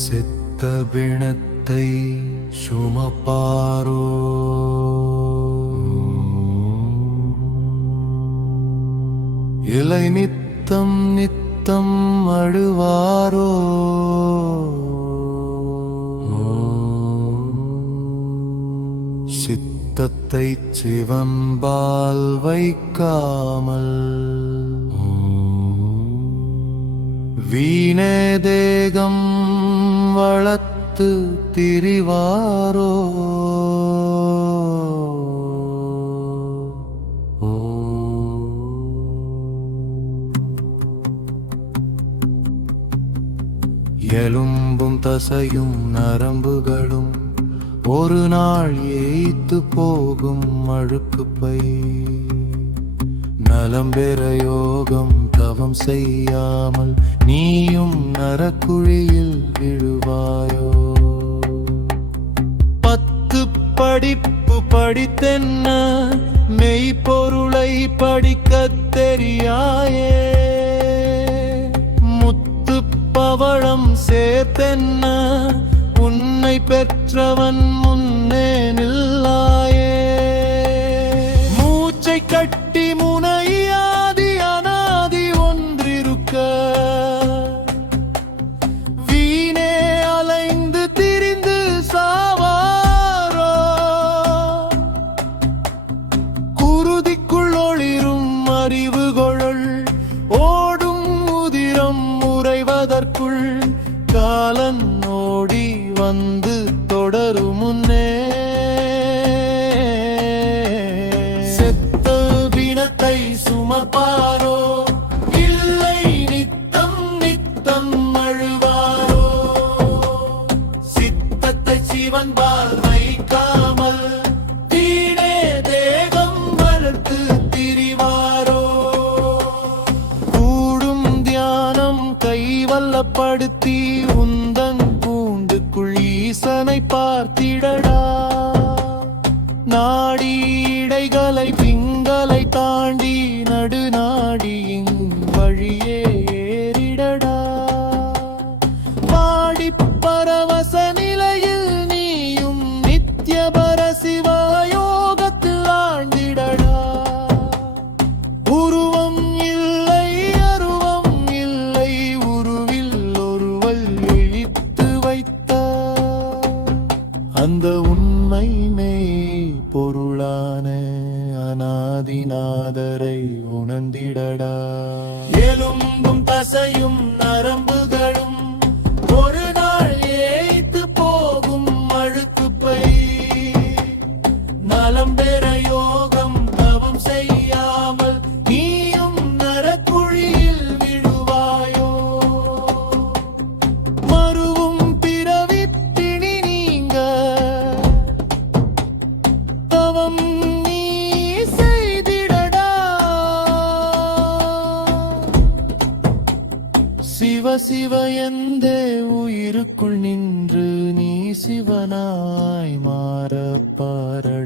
செத்த பிணத்தை சுமப்பாரோ இலை நித்தம் நித்தம் அழுவாரோ சித்தத்தை சிவன்பால் வைக்காமல் வீணே தேகம் வளர்த்து திரிவாரோ எலும்பும் தசையும் நரம்புகளும் ஒரு நாள் ஏய்த்து போகும் அழுக்குப்பை நலம் பெற யோகம் தவம் செய்யாமல் நீயும் நரக்குழியில் விழுவாயோ 10 படிப்பு படித்தென்ன மெய்ப்பொருளை படிக்கத் தெரியாயே முத்து பவளம் சேர்த்தென்ன உன்னை பெற்றவன் முன்னே நில்லாயே மூச்சை கட்டி முனையாதி அனாதி ஒன்றிருக்க வீணே அலைந்து திரிந்து சாவாரோ குருதிக்குள் ஒளிரும் அறிவுகொள் ஓடும் உதிரம் உறைவதற்குள் காலன் ஓடி வந்து தொடரும் முன்னே செத்த பிணத்தை சுமப்பாரோ இல்லை நித்தம் நித்தம் அழுவாரோ சித்தத்தை சிவன்பால் வைக்காமல் தீனே தேகம் வளர்த்து திரிவாரோ கூடும் தியானம் கைவல்லப்படுத்தி உந்தன் கூண்டுக்குள் ஈசனை பார்த்திடடா நாடி இடைகளை பிங்களை தாண்டி நடுநாடியின் வழியே ஏறிடடா பாடி பரவச நிலையில் நீயும் நித்யபர சிவயோகத்தில் ஆழ்ந்திடடா உருவம் இல்லை அருவம் இல்லை உருவில் ஒருவல் இழித்து வைத்த அந்த உண்மை மெய் பொருளான அநாதிநாதரை உணர்ந்திடடா எலும்பும் தசையும் நரம்புகளும் ஒரு நாள் ஏய்த்து போகும் அழுக்குப்பை நலம் பெற யோகம் தவம் செய்யாமல் நீயும் நரக்குழியில் விழுவாயோ மறுவும் பிறவி பிணி நீங்க தவம் நீ செய்திடடா சிவ சிவ எந்த உயிருக்குள் நின்று நீ சிவனாய் மாற பாரடா.